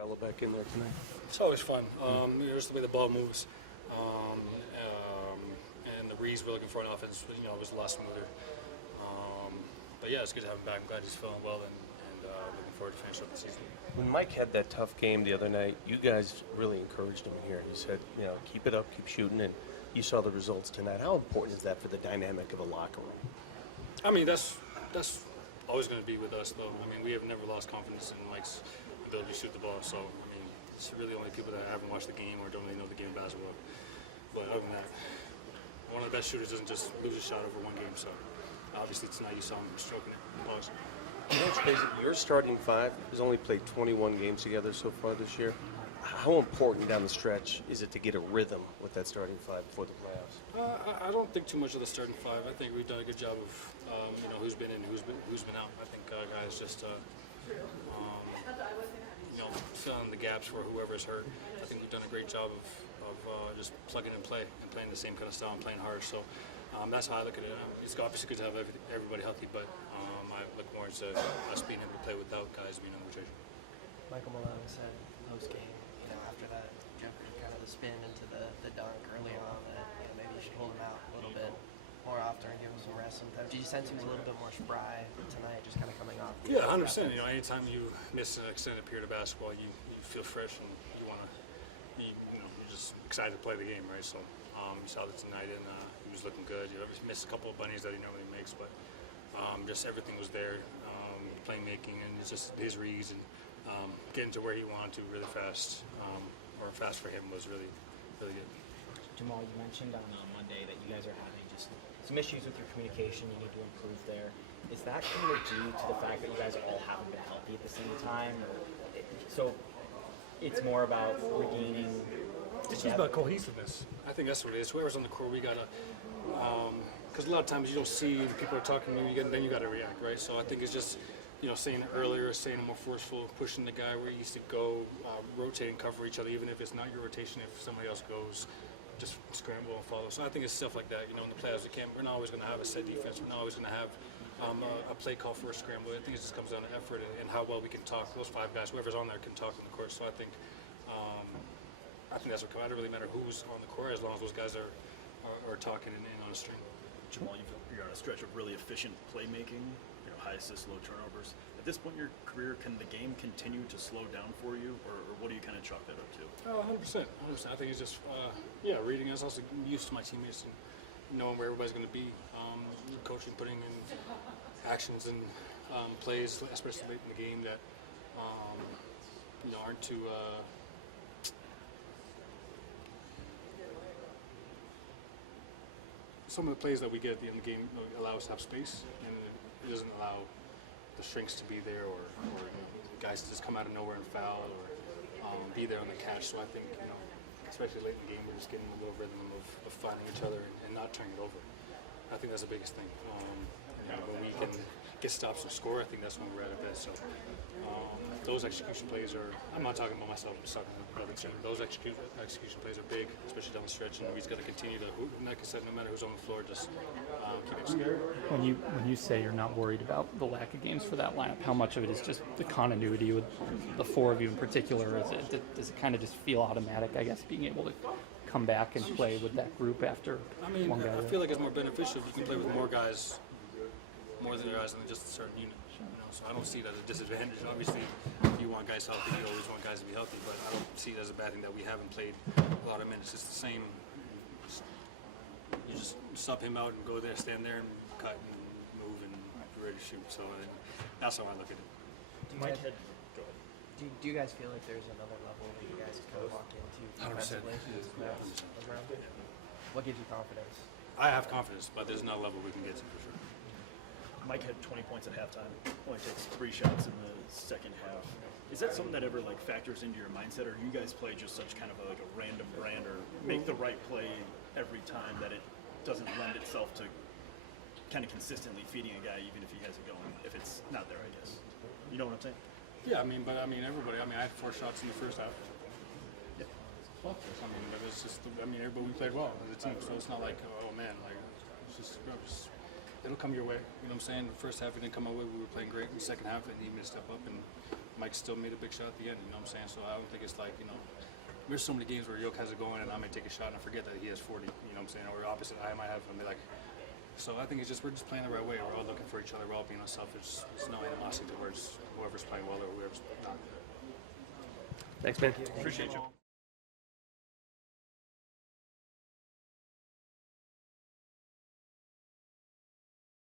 fellow back in there tonight? It's always fun. Just the way the ball moves, and the reads we're looking for in offense, was a lot smoother. But yeah, it's good to have him back. I'm glad he's feeling well, and looking forward to finishing up the season. When Mike had that tough game the other night, you guys really encouraged him here. You said, keep it up, keep shooting, and you saw the results tonight. How important is that for the dynamic of a locker room? I mean, that's always going to be with us, though. I mean, we have never lost confidence in Mike's ability to shoot the ball. So, I mean, it's really only people that haven't watched the game or don't really know the game of basketball. But other than that, one of the best shooters doesn't just lose a shot over one game. So, obviously, tonight you saw him stroking it. Pause. It's crazy. Your starting five has only played 21 games together so far this year. How important down the stretch is it to get a rhythm with that starting five before the playoffs? I don't think too much of the starting five. I think we've done a good job of who's been in, who's been out. I think guys just filling the gaps for whoever's hurt. I think we've done a great job of just plugging and playing the same kind of style and playing hard. So that's how I look at it. It's obviously good to have everybody healthy, but I look more into us being able to play without guys being on rotation. Michael Malone said post-game, after that Jeffrey kind of the spin into the dunk early on that maybe you should hold him out a little bit more often and give him some rest sometimes. Did you sense he was a little bit more spry tonight, just kind of coming off? Yeah, 100%. Anytime you miss an extended period of basketball, you feel fresh and you want to, you're just excited to play the game, right? So you saw that tonight, and he was looking good. He missed a couple of bunnies that he normally makes, but just everything was there. Playmaking and just his reads and getting to where he wanted to really fast, or fast for him was really, really good. Jamal, you mentioned on Monday that you guys are having just some issues with your communication. You need to improve there. Is that kind of due to the fact that you guys all haven't been healthy at the same time? So it's more about regaining. It's just about cohesiveness. I think that's what it is. Whoever's on the court, we gotta. Because a lot of times you don't see the people are talking to you, then you got to react, right? So I think it's just, saying it earlier, saying it more forceful, pushing the guy where he needs to go, rotating, cover each other, even if it's not your rotation. If somebody else goes, just scramble and follow. So I think it's stuff like that. In the playoffs, we're not always going to have a set defense. We're not always going to have a play call for a scramble. I think it just comes down to effort and how well we can talk. Those five guys, whoever's on there, can talk on the court. So I think that's what comes. It doesn't really matter who's on the court as long as those guys are talking and on a string. Jamal, you're on a stretch of really efficient playmaking, high assists, low turnovers. At this point in your career, can the game continue to slow down for you, or what do you kind of chalk that up to? 100%. I think it's just, reading. I was also used to my teammates and knowing where everybody's going to be. Coaching, putting in actions and plays, especially late in the game, that aren't too. Some of the plays that we get at the end of the game allow us to have space, and it doesn't allow the shrinks to be there or guys to just come out of nowhere and foul or be there on the catch. So I think, especially late in the game, we're just getting a little rhythm of finding each other and not turning it over. I think that's the biggest thing. When we can get stops and score, I think that's when we're at our best. So those execution plays are, I'm not talking about myself, I'm just talking about the team. Those execution plays are big, especially down the stretch, and we've got to continue to, like I said, no matter who's on the floor, just keep executing. When you say you're not worried about the lack of games for that lineup, how much of it is just the continuity with the four of you in particular? Does it kind of just feel automatic, I guess, being able to come back and play with that group after one guy? I feel like it's more beneficial if you can play with more guys, more than guys than just a certain unit. So I don't see it as a disadvantage. Obviously, if you want guys healthy, you always want guys to be healthy, but I don't see it as a bad thing that we haven't played a lot of minutes. It's the same. You just sub him out and go there, stand there and cut and move and be ready to shoot. So that's how I look at it. Do you guys feel like there's another level that you guys kind of walk into? 100%. What gives you confidence? I have confidence, but there's another level we can get to for sure. Mike had 20 points at halftime, only takes 3 shots in the second half. Is that something that ever factors into your mindset, or do you guys play just such kind of a random brand, or make the right play every time that it doesn't lend itself to kind of consistently feeding a guy even if he has it going, if it's not there, I guess? You know what I'm saying? Yeah, everybody. I had 4 shots in the first half. Yeah. But it's just, everybody, we played well as a team, so it's not like, oh man, it's just it'll come your way. You know what I'm saying? The first half it didn't come our way. We were playing great. In the second half, it needed to step up and Mike still made a big shot at the end. You know what I'm saying? So I don't think it's like, there's so many games where Yoke has it going and I might take a shot and I forget that he has 40. You know what I'm saying? Or opposite, I might have him. So I think we're just playing the right way. We're all looking for each other. We're all being unselfish. There's no animosity towards whoever's playing well or whoever's not. Thanks, man. Appreciate you.